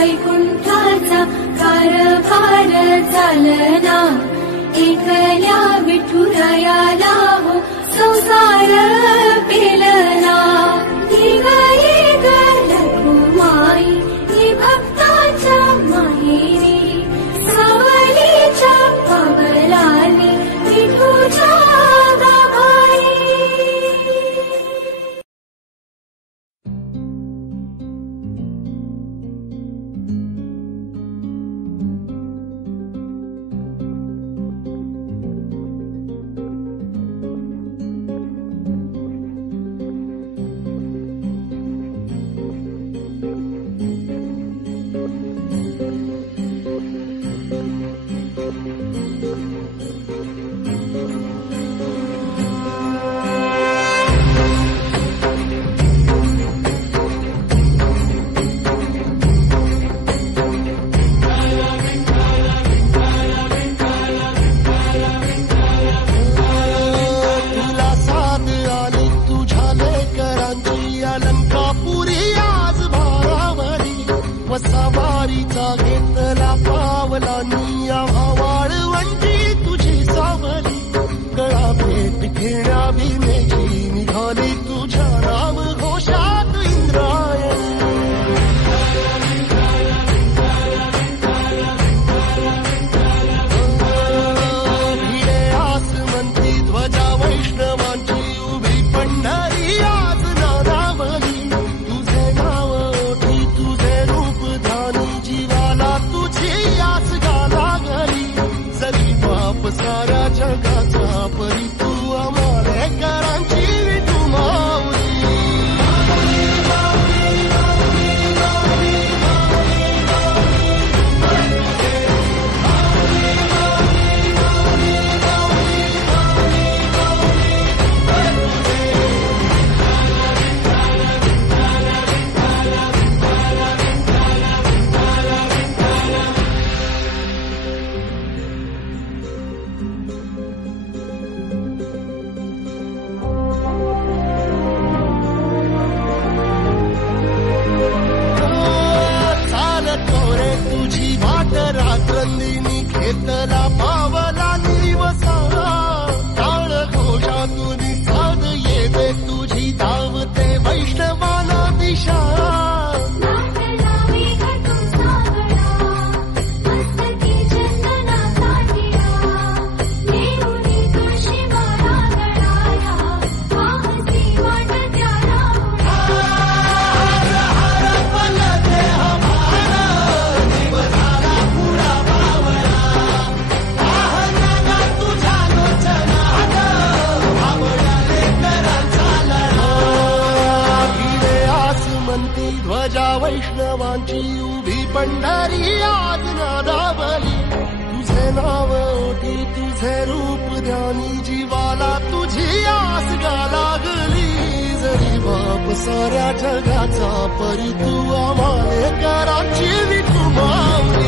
वैकुंठाचा कारभार चालना, एकल्या विठुरायाला हो संसार पेलना। निघाली रघुमाई ही भक्ताच्या माहेरी, सावलीच्या पावलांनी विठूच्या गाभारी। वैष्णवांची उभी पंढरी आज नादावली। तुझे नाव ओठी तुझे रूप ध्यानी, जीवाला तुझी आस गा लागली। जरी बाप साऱ्या जगाचा परी तू आम्हाले कराची विठू माऊली।